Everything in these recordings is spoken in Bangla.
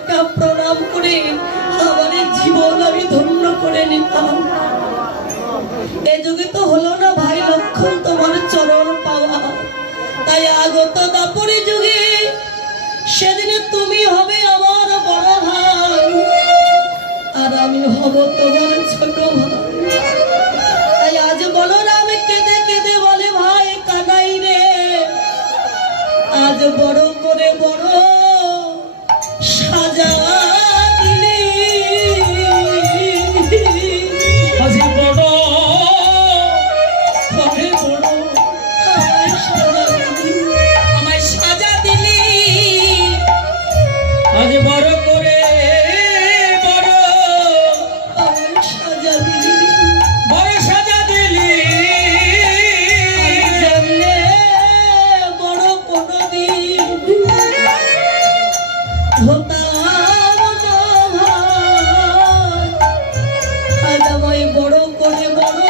একটা প্রণাম করে আমার জীবন আমি ধন্য করে নিতাম। এ যুগে তো হলো না ভাই লক্ষণ তোমার চরণ পাওয়া, তাই আগত দাপরি যুগে সেদিনে তুমি হবে আমার বড় ভাই আর আমি হব তোমার ছোট ভাই। তাই আজ বলো না আমি কেঁদে কেঁদে বলে ভাই কানাই রে, আজ বড় করে বড় সাজা দিলি, আজ বড় করে বড় আমায় সাজা দিলি, আজ বড় করে বড় সাজা দিলি, বড় সাজা দিলি। জানলে বড় কোনদিন হতাম না ভাই, আজ আমায় বড় করে বড়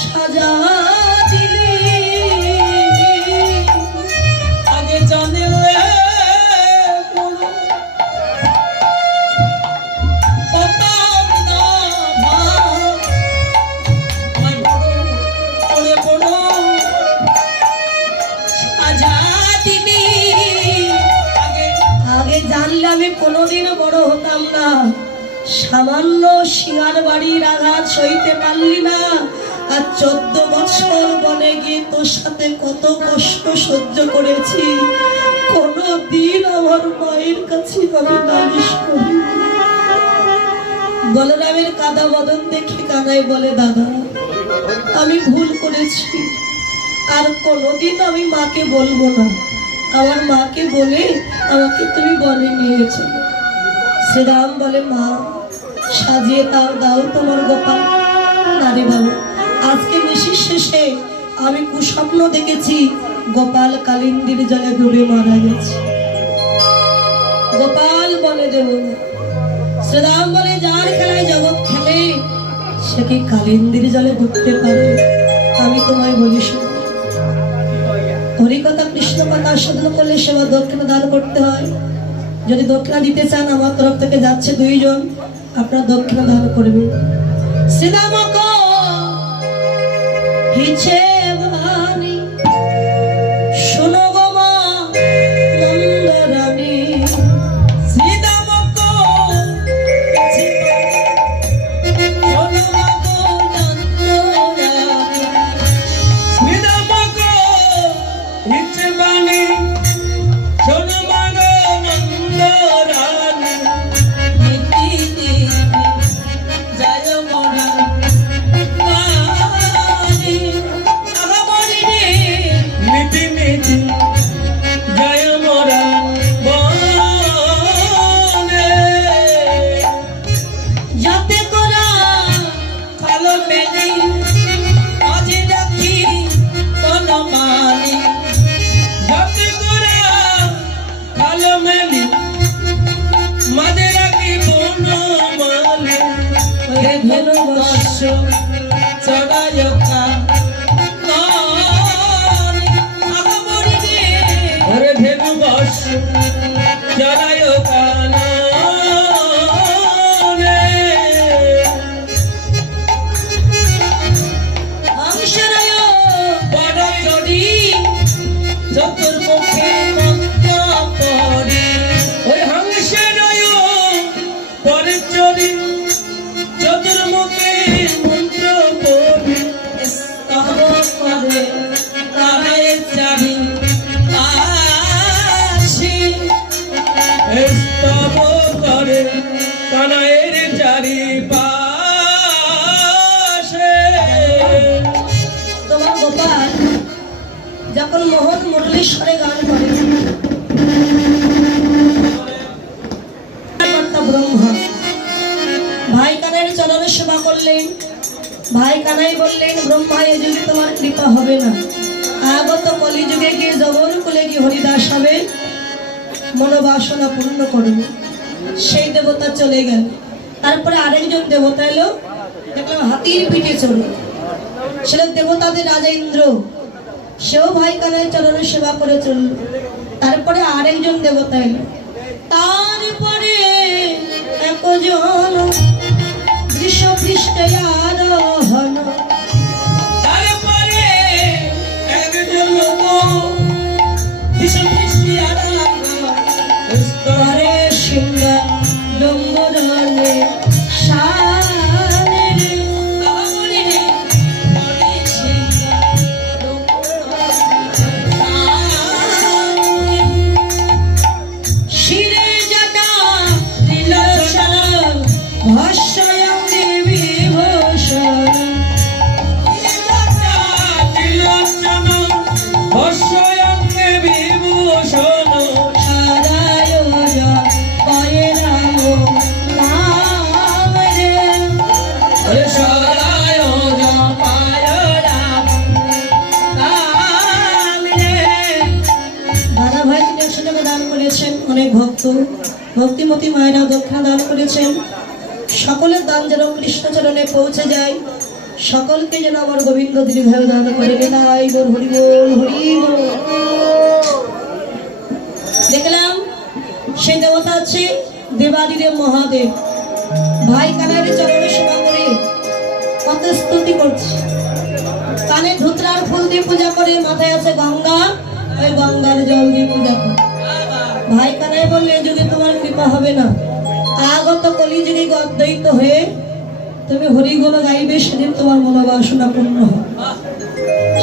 সাজা দিলি, আগে জানলে বড় হতাম না ভাই, আমায় বড় করে বড় সাজা দিলি। আগে জানলে আমি কোনোদিনও বড় হতাম না। সামান্য শিয়ার বাড়ির আঘাত সইতে পারলি না, আর 14 বছর বনে গিয়ে তোর সাথে কত কষ্ট সহ্য করেছি, কোনদিন আমার মায়ের কাছে আমি নালিশ করি। বলরামের কাদা বদন দেখে কানাই বলে দাদা আমি ভুল করেছি, আর কোনোদিন আমি মাকে বলবো না। আমার মাকে বলে আমাকে তুমি বনে নিয়েছো। শ্রীরাম বলে মা সাজিয়ে তাও দাও তোমার গোপাল। না রে বাবু, আজকে নিশির শেষে আমি কুস্বপ্ন দেখেছি গোপাল কালিন্দির জলে ডুবে মারা গেছে। গোপাল বলে দেব না। শ্রীরাম বলে যার খেলায় জগৎ খেলে সে কি কালিন্দির জলে ডুবতে পারে? আমি তোমায় বলি শোনো, হরিকথা কৃষ্ণ কথা সাধন করলে সেবা দক্ষিণা দান করতে হয়। যদি দক্ষিণা দিতে চান আমার তরফ থেকে যাচ্ছে 2 জন, আপনারা দক্ষিণা দান করবেন। শ্রীরামক হিছে বাণী শোনো গো মা নন্দরানী, শ্রীরামক হিছে বাণী শোনো গো নন্দরানী, শ্রীরামক হিছে বাণী শোনো গো নন্দরানী, জয় মোরা নীতি নীতি জয় মোরা বনে, যাতে করা কালো মেলি আজ দেখি কোন মালি, যাতে করা কালো মেলি মাঝে রাখি কোন মালি, ধনু বর্ষ চড়ায়কা ধেনু বর্ষ চড়ায় কানা হংসরায় বড় চড়ি চতুর্মুখে মন্ত্র পড়ি, ওই হংসরায় বড় চড়ি চতুর্মুখে মন্ত্র পড়ি, স্তব করে কানায় চারি স্তব করে কানাইয়ের চারিপাশে। তোমার গোপাল যখন মোহন মুরলীশ্বরে গান করে ব্রহ্মা ভাই কানাইয়ের চরণে সেবা করলেন। ভাই কানাই বললেন ব্রহ্মা এ যুগে তোমার কৃপা হবে না, আগত কলিযুগে গিয়ে জবর কুলে গিয়ে হরিদাস হবে, মনোবাসনা পূর্ণ করবে। সেই দেবতা চলে গেল। তারপরে আরেকজন দেবতা এলো, দেখলাম হাতির পিঠে চড়ে, সেটা দেবতাদের রাজা ইন্দ্র, সেও ভাই কানাই চরণে সেবা করে চলল। তারপরে আরেকজন দেবতা এলো, তারপরে একজন বৃষপৃষ্ঠে আরোহণ, তারপরে একজন লোক বৃষপৃষ্ঠে আরোহণ, স্তরে সিংহ ডম্বরণে শানে রে। শিরে জটা ত্রিলোচন ভাষ্যয়ঙ্গে বিভূষণ, ত্রিলোচন ভাষ্যয়ঙ্গে বিভূষণ, সারায় পয়ে রাম নাম রে। হরে সদায় জপায় রাম নাম রে। দাদা ভাই তিনি 100 টাকা দান করেছেন, অনেক ভক্ত ভক্তিমতী মায়েরা দক্ষিণা দান করেছেন। সকলের দান যেন কৃষ্ণচরণে পৌঁছে যায়, সকলকে যেন আমার গোবিন্দ দীর্ঘায়ু দান করে নিলাই বল হরি বল হরি বল। দেখলাম সেই দেবতা আছে দেবাদিদেব মহাদেব, ভাই কানাইয়ের চরণে সেবা করে কত স্তুতি করছে। কানে ধুতরার ফুল দিয়ে পূজা করে, মাথায় আছে গঙ্গা, ওই গঙ্গার জল দিয়ে পূজা করে। ভাই কানাই বললে এ যুগে তোমার কৃপা হবে না, আগত কলি যুগে অদ্বৈত হয়ে তুমি হরিগুণ গাইবে, সেদিন তোমার মনোবাসনা পূর্ণ হবে।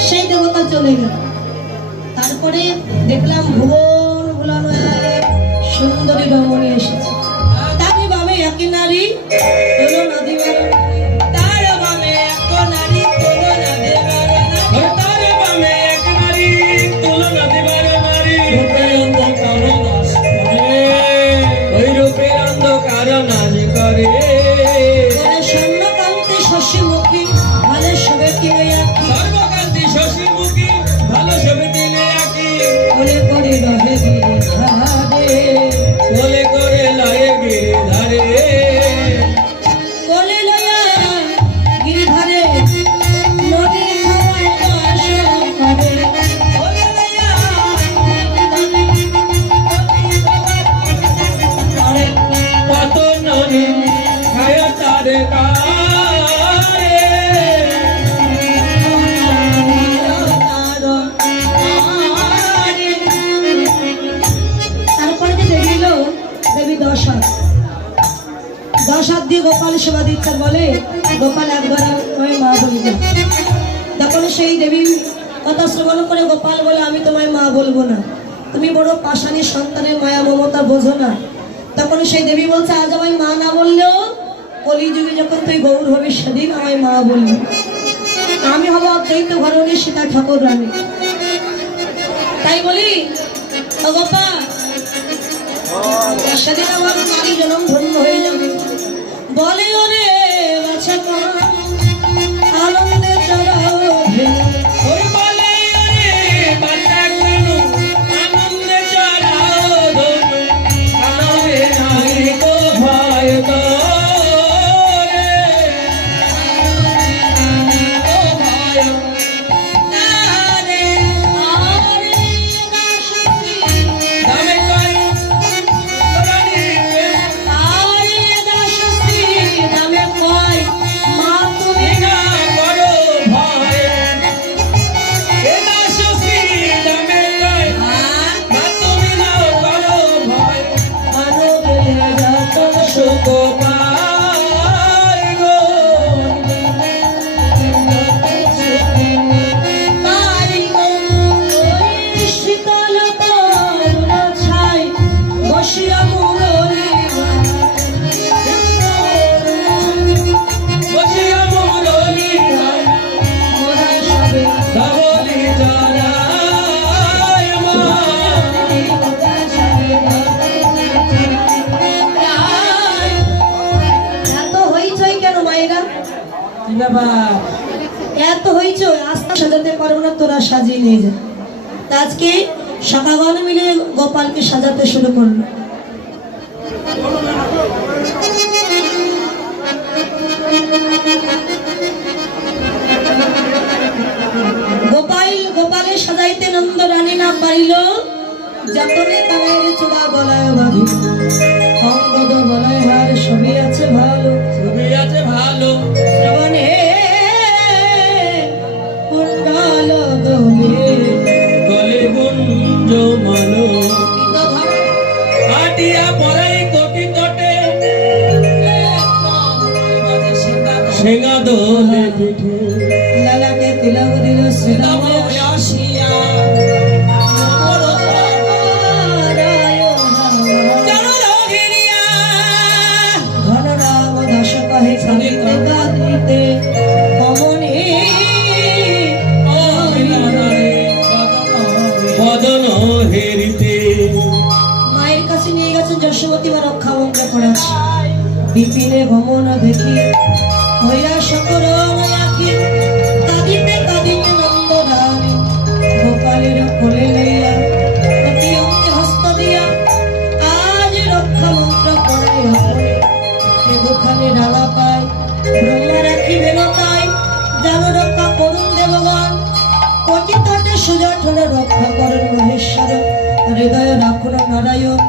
সেই দেবতা চলে গেল। তারপরে দেখলাম ভুবন ভুলানো এক সুন্দরী রমণী এসেছে। তারই বামে একই নারী তুলনা দিবার, তার বামে এক নারী তুলনা দেবার নারী, তার বামে এক নারী তুলনা দেবার নারী। রূপের অন্ধকার নাশ করে, ওই রূপের অন্ধকার নাশ করে। বলে স্বর্ণকান্তি শশীমুখী ভালে সবে কিনে আঁকি, সর্বকান্তি শশীমুখী ভালো ছবি দিলে আঁকি। বলে করে রহে গিরিধারে, বলে করে লয়ে গিরিধারে, কোলে লইয়া গিরিধারে নদীর ধারায় বাস করে। বলে লইয়া আরে কত নদী খায় তার কারে। তারপরে যে দেবী এলো, দেবী 10 হাত দিয়ে গোপাল সেবা দিচ্ছে। বলে গোপাল একবার তোমায় মা বলবে। তখন সেই দেবী কথা শ্রবণ করে গোপাল বলে আমি তোমায় মা বলবো না, তুমি বড় পাষাণী সন্তানের মায়া মমতা বোঝো না। তখন সেই দেবী বলছে আজ আমায় মা না বললেও কলিযুগে যখন তুই গৌর হবি সেদিন আমায় মা বলবি, আমি হব অদ্বৈত ঘরণী সীতা ঠাকুর রানী। তাই বলি ও গোপাল, সেদিন আমার নারী জনম ধন্য হয়ে যাবে। বলে ওরে বাছা আনন্দে চড়াও ভেলা, ওই বলে রে বাচ্চা কানু আনন্দে চড়াও ধনু, কানবে নাই তো ভয় তোরে, তো ভয় আরে আরে দাসী, দামে কই রানীকে আরে দাসী নামে কয় মা তুমি না করো ভয়। এ দাসী দামে কই না তুমি না করো ভয়। মানবে যত সুখ পাই গো, পারি গো ওই শীতল তরুণ ছাই বসিয়া মুরলী বসিয়া মুরলী গায়, মোরা সবে ধবলি জড়ায় মা। এত হইচই কেন মায়েরা? কি ব্যাপার? এত হইচই আস্থা সাজাতে পারবো না, তোরা সাজিয়ে নিয়ে যা। তা আজকে শাখাগণ মিলে গোপালকে সাজাতে শুরু করলো। গোপালে সাজাইতে নন্দ রানী না পারিল, যতনে কানের চূড়া বলায় বাঁধিল। অঙ্গদ গলায় হার সবই আছে ভালো ছবি আছে ভালো শ্রবণে কুণ্ডল দোলে গলে গুঞ্জ মালো পিতধর কাটিয়া পরাই কোটি তটে সেঙ্গা দোলে পিঠে লালাকে তিলক দিল শ্রীরাম আসিয়া ঘন রাম দাস কহে কাঁদিতে কাঁদিতে কমনে বদন হেরিতে মায়ের কাছে নিয়ে গেছেন যশোমতী মা রক্ষা মন্ত্র করাচ্ছে বিপিনে ভ্রমণ দেখি হইয়া সকল আঁখি কাঁদিতে কাঁদিতে নন্দরাম গোপালের কোলে লইয়া অতি অঙ্গে হস্ত দিয়া আজ রক্ষা মন্ত্র পড়াই আপনি সে দুখানে ডালা পায় ব্রহ্মা রাখিবেন তাই জানো রক্ষা করুন দেবগণ কোটি তটে সুজঠন রক্ষা করেন মহেশ্বর হৃদয় রাখুন নারায়ণ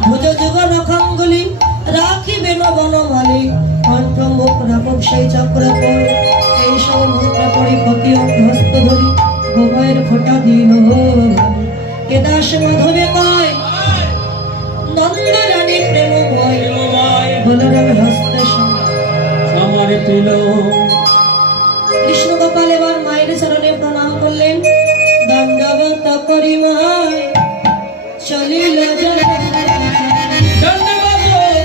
ভুজ যুগ নখাঙ্গুলি রাখিবেন বনমালী কণ্ঠমুখ রাখুক সেই চক্র পর এই সব মন্ত্র পড়ি পতি হস্ত ধরি গোবয়ের ফোঁটা দিন এ দাস মাধবে কয় নন্দ রানী প্রেমময় বলরাম হস্তে আমার পেল কৃষ্ণ গোপাল এবার মায়ের চরণে প্রণাম করলেন দণ্ডবত করি মায় চলিল ধন্যবাদ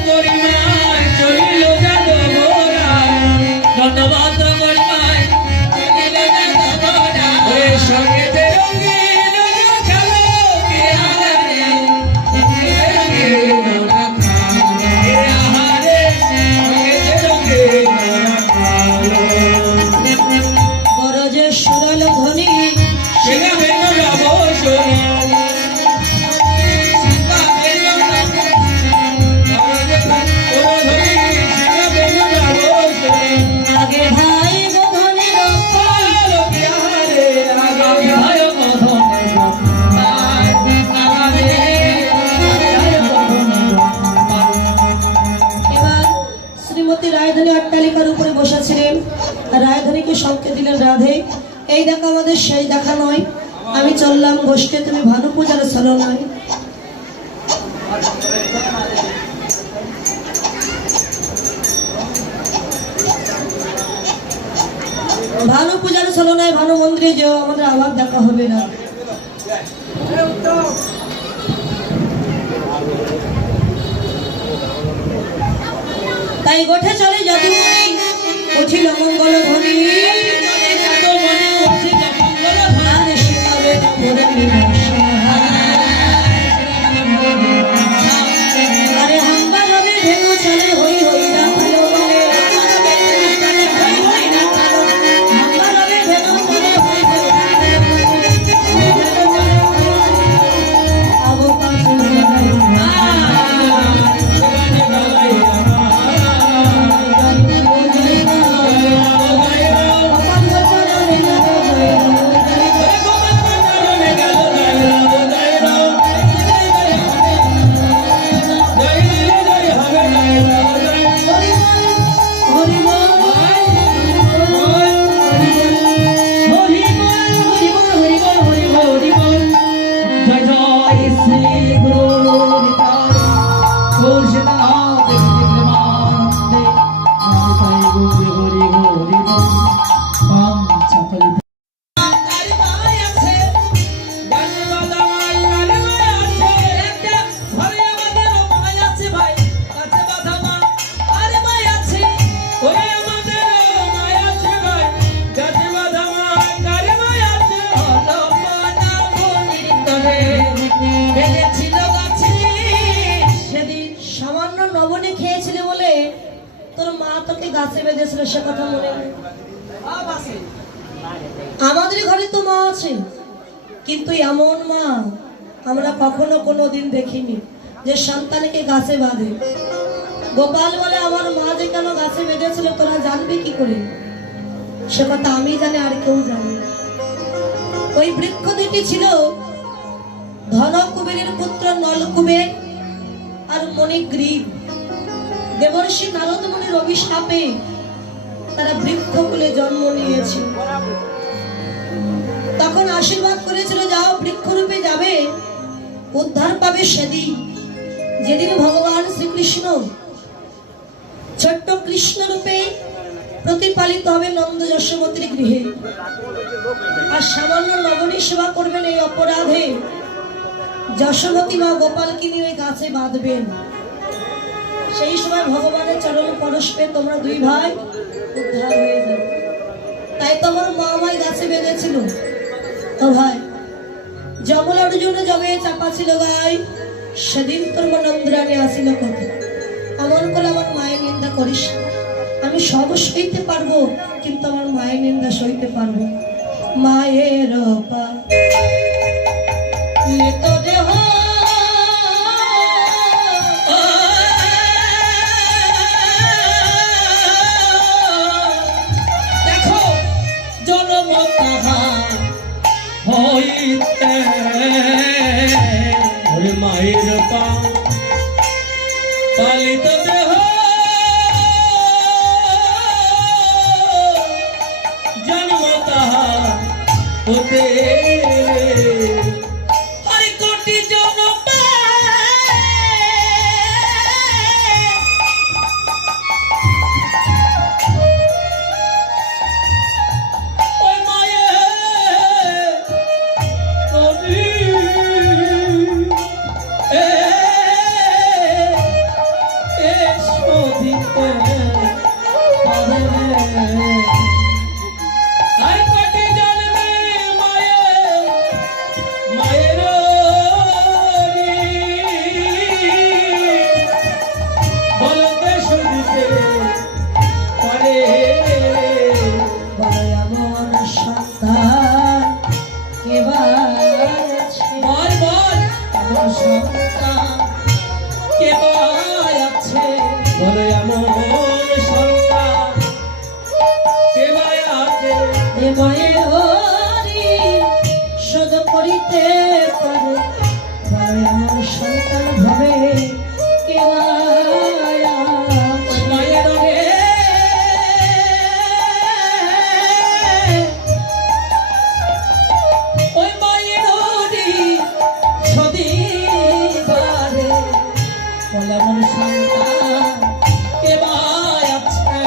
করিমায় চলিল যাদবরায় ধন্যবাদ করিমায় চলিল যাদবরায় ওরে সঙ্গে রঙে রঙে খেলো কে আহারে রঙে নোনা খালো কে আহারে রঙে নোনা খালো বড় যে সুরল ধ্বনি সেগা বেন যাব শরী আগে ভাই বোধনের এবার শ্রীমতী রায়ধনী অট্টালিকার উপরে বসেছিলেন আর রায়ধনীকে সংকেত দিলেন রাধে এই দেখা আমাদের সেই দেখা নয় আমি চললাম গোষ্ঠে তুমি ভানু পূজার চলো নয় ভানু পূজার চলো নয় ভানু মন্দিরে যেও আমাদের আবার দেখা হবে না তাই গোঠে চলে যদুমণি উঠিল মঙ্গল ধ্বনি আর শিখাবে পুরাণী ভাষা। আরে হাম্বা রবে ঢেউ চলে হই হই না ভালো বলে হাম্বা রবে ঢেউ চলে হই হই না আবো পাশে আমাদের ঘরে তো মা আছে কিন্তু এমন মা আমরা কখনো কোনোদিন দেখিনি যে সন্তানকে গাছে বাঁধে গোপাল বলে আমার মা যে কেন গাছে বেঁধেছিল তোরা জানবি কি করে সে কথা আমি জানি আর কেউ জানে ওই বৃক্ষ দুটি ছিল ধনকুবেরের পুত্র নলকুবের আর মণিগ্রীব দেবর্ষি নারদ মুনির অভিশাপে তারা বৃক্ষকুলে জন্ম নিয়েছে। তখন আশীর্বাদ করেছিল, যাও বৃক্ষরূপে যাবে, উদ্ধার পাবে সেদিন যেদিন ভগবান শ্রীকৃষ্ণ ছোট্ট কৃষ্ণ রূপে প্রতিপালিত হবে নন্দ যশোমতীর গৃহে। আর সামান্য নবনী সেবা করবেন, এই অপরাধে যশোমতী মা গোপালকে নিয়ে ওই গাছে বাঁধবেন। সেই সময় ভগবানের চরণ পরশে তোমরা দুই ভাই উদ্ধার হয়ে যাবে। তাই তো আমার মা আমায় গাছে বেঁধেছিল। ও ভাই, যমলার জন্য জমে চাপা ছিল গাই, সেদিন তোর মন নন্দ্রাণী আসিল কত। এমন করে আমার মায়ের নিন্দা করিস। আমি সব সইতে পারবো, কিন্তু আমার মায়ের নিন্দা সইতে পারবো। মায়ের পা তো দেহ দেখো জন্ম তাহার হইতে ওরে মায়ের পা পালিত দেহ জন্ম তাহার হতে হরি কোটি জন্ম ওই মায়ের কবি শোধিতে পাবে। আর কোটি জন্মে মায়ের বলতে শুনতে পারে। বড় এমন সন্তান কেবার আছে, বল বল এমন সন্তান কে আছে, বলে এমন সন্তান কে আছে। এ মায়ের হরি শোধ করিতে পারে। বড় এমন সন্তান ভাবে কেবার আছে। মায়ের রে ওই মায়ের রে সদিবারে বলে এমন সন্তান কে আছে।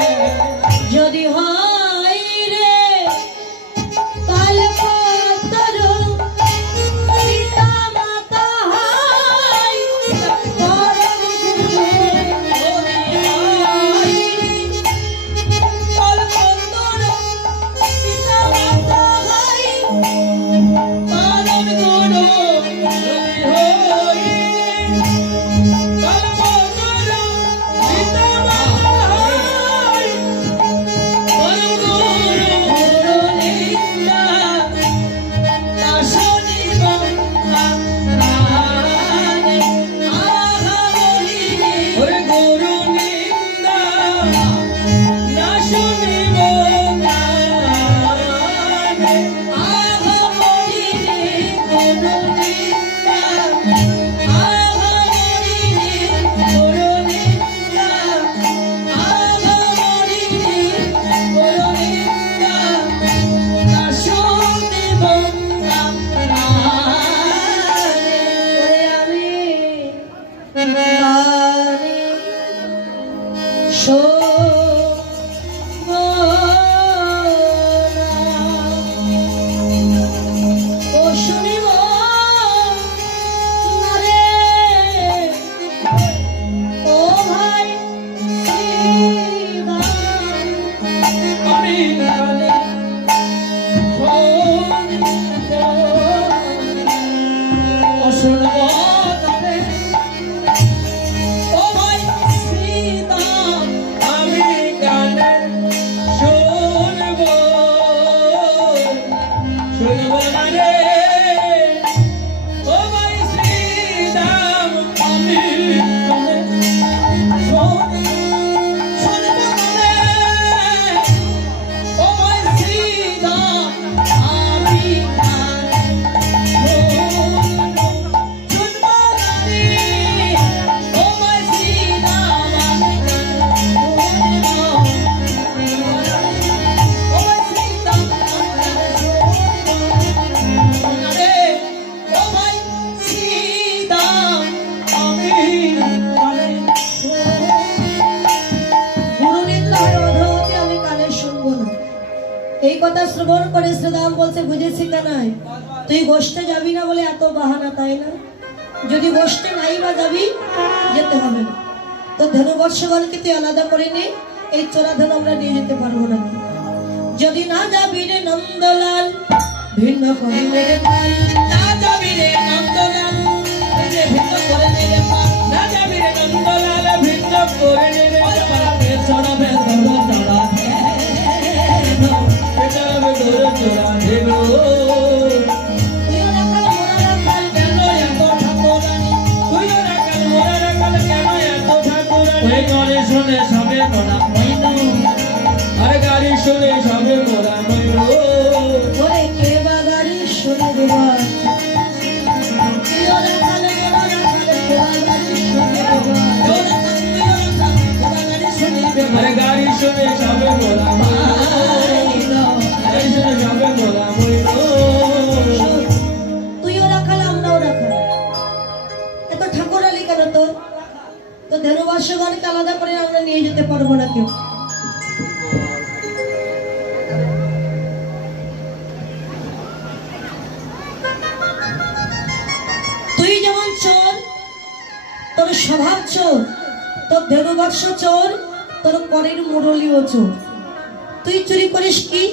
যদি হয় রে কালপতর পিতা মাতা হয় পরম গুরু। এই কথা শ্রবণ করে শ্রীরাম বলছে, বুঝেছি কানাই, তুই গোষ্ঠে যাবি না বলে এত বাহানা, তাই না? যদি গোষ্ঠে নাই বা যাবি, যেতে হবে না। তো ধনুবর্ষগণকে তুই আলাদা করে নে, এই চোরা ধনু আমরা নিয়ে যেতে পারবো না। যদি না যাবি রে নন্দলাল, ভিন্ন করিলে রে পাল। না যাবি রে নন্দলাল, রে ভিন্ন করে নে রে পাল। না যাবি রে নন্দলাল, ভিন্ন করে নে রে পাল। চড়াবে ধরো চড়া ধেনু, চড়াবে ধরো চড়া ধেনু। তুইও রাখাল মোরা রাখাল, কেন এত ঠাকুরানি? তুইও রাখাল মোরা রাখাল, কেন এত ঠাকুরানি? ওই গাড়ি শুনে সবে মোরা মইনু, আরে গাড়ি শুনে সবে মোরা মইনু। ওরে কে বা গাড়ি শুনে দেবা, তুইও রাখাল মোরা রাখাল, কে বা গাড়ি শুনে দেবা। আরে গাড়ি শুনে সবে মোরা মইনু, গাড়ি শুনে সবে মোরা মইনু। তুইও রাখাল আমরাও রাখাল, এত ঠাকুর আলী কেন তোর? তো ধনুবর্ষগণকে আলাদা করে আমরা নিয়ে যেতে পারবো না কেউ। তুই যেমন চোর, তোর স্বভাব চোর, তোর ধনুবর্ষ চোর, তোর পরের মুরলিও চোর। তুই চুরি করিস কি?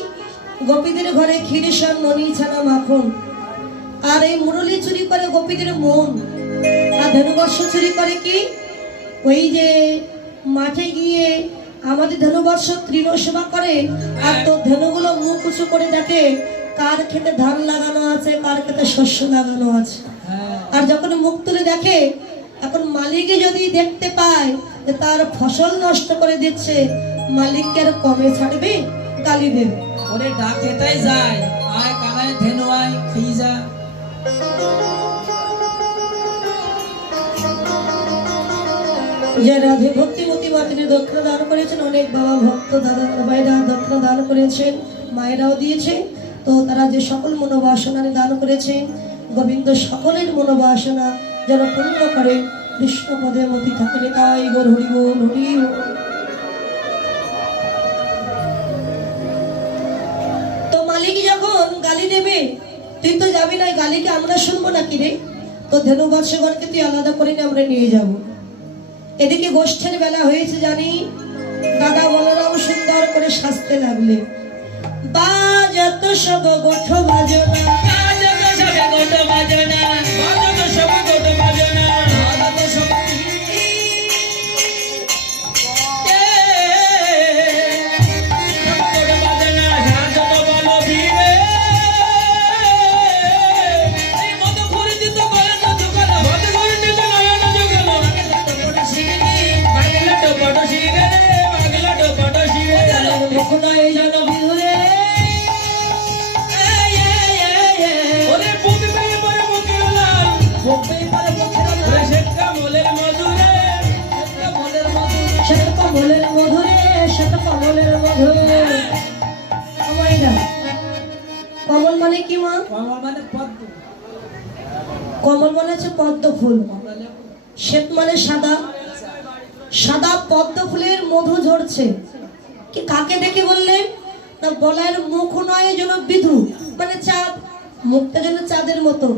গোপীদের ঘরে ক্ষীরেশ্বর ননি ছানা মাখন। আর এই মুরলি চুরি করে গোপীদের মন। আর ধনুবর্ষ চুরি করে কি? ওই যে মাঠে গিয়ে আমাদের ধনুবর্ষ তৃণ সেবা করে, আর তোর ধনুগুলো মুখ উঁচু করে দেখে কার খেতে ধান লাগানো আছে, কার খেতে শস্য লাগানো আছে। আর যখন মুখ তুলে দেখে, এখন মালিকই যদি দেখতে পায় যে তার ফসল নষ্ট করে দিচ্ছে, মালিককে আর কমে ছাড়বে, গালি দেবে। ওরে ডাকে তাই যায়, আয় কানায় ধেনু আয়, খেয়ে যা। যে রাধে ভক্তিমতী মা তিনি দক্ষিণা দান করেছেন, অনেক বাবা ভক্ত দাদা ভাইরা দক্ষিণা দান করেছেন, মায়েরাও দিয়েছে। তো তারা যে সকল মনোবাসনা দান করেছে, গোবিন্দ সকলের মনোবাসনা যেন পূর্ণ করে, কৃষ্ণ পদে মতি থাকে। তাই গোর হরি বল, হরি বল। তো মালিক যখন গালি দেবে, তুই তো যাবি না, গালিকে আমরা শুনবো নাকি রে? তো ধনুবর্ষগণকে তুই আলাদা করে আমরা নিয়ে যাবো। এদিকে গোষ্ঠের বেলা হয়েছে জানি, দাদা বলরাম সুন্দর করে সাজতে লাগলে। বাজত সব গোঠ বাজনা, বাজত সবে গোট বাজনা, বাজত সবে গোট বাজনা, বাজত সবে গোট বাজনা, সাজত বল বীরে। এই মত করে দিত গয়না যুগল, মত করে দিত নয়ন যুগল। বাগলা টপট শিরে রে, বাগলা টপট শিরে রে। কখনো এই জন বিহুরে। ওরে বুক পেয়ে পরে বুকের লাল, বুক পেয়ে পরে বুকের লাল। ওরে শ্বেতা মলের মধুরে, শ্বেতা মলের মধুরে। শ্বেত কমলের মধুরে, শ্বেত কমলের মধুরে। আমাইরা কমল মানে কি মা? কমল মানে পদ্ম, কমল মানে হচ্ছে পদ্ম ফুল। শ্বেত মানে সাদা, সাদা পদ্ম ফুলের মধু ঝরছে। কি কাকে দেখে বললেন? না বলার মুখ নয় যেন বিধু, মানে চাঁদ, মুখটা যেন চাঁদের মতো।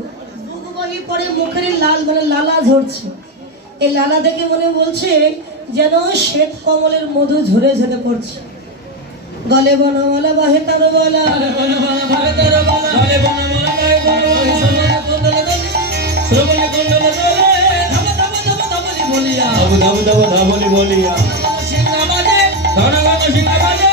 দুবহি পরে মুখের লাল, মানে লালা ঝরছে। এই লালা দেখে মনে বলছে যেন শ্বেত কমলের মধু ঝরে ঝরে পড়ছে। গলে বনমালা বাহে তার বলা, গলে বনমালা বাহে তার বলা, গলে বনমালা বাহে তার বলা। শ্রবণে কুণ্ডল দোলে, শ্রবণে কুণ্ডল দোলে, ধাম ধাম ধাম ধামলি বলিয়া, ধাম ধাম ধাম ধামলি বলিয়া। সিংহ বাজে, ঘন ঘন সিংহ বাজে।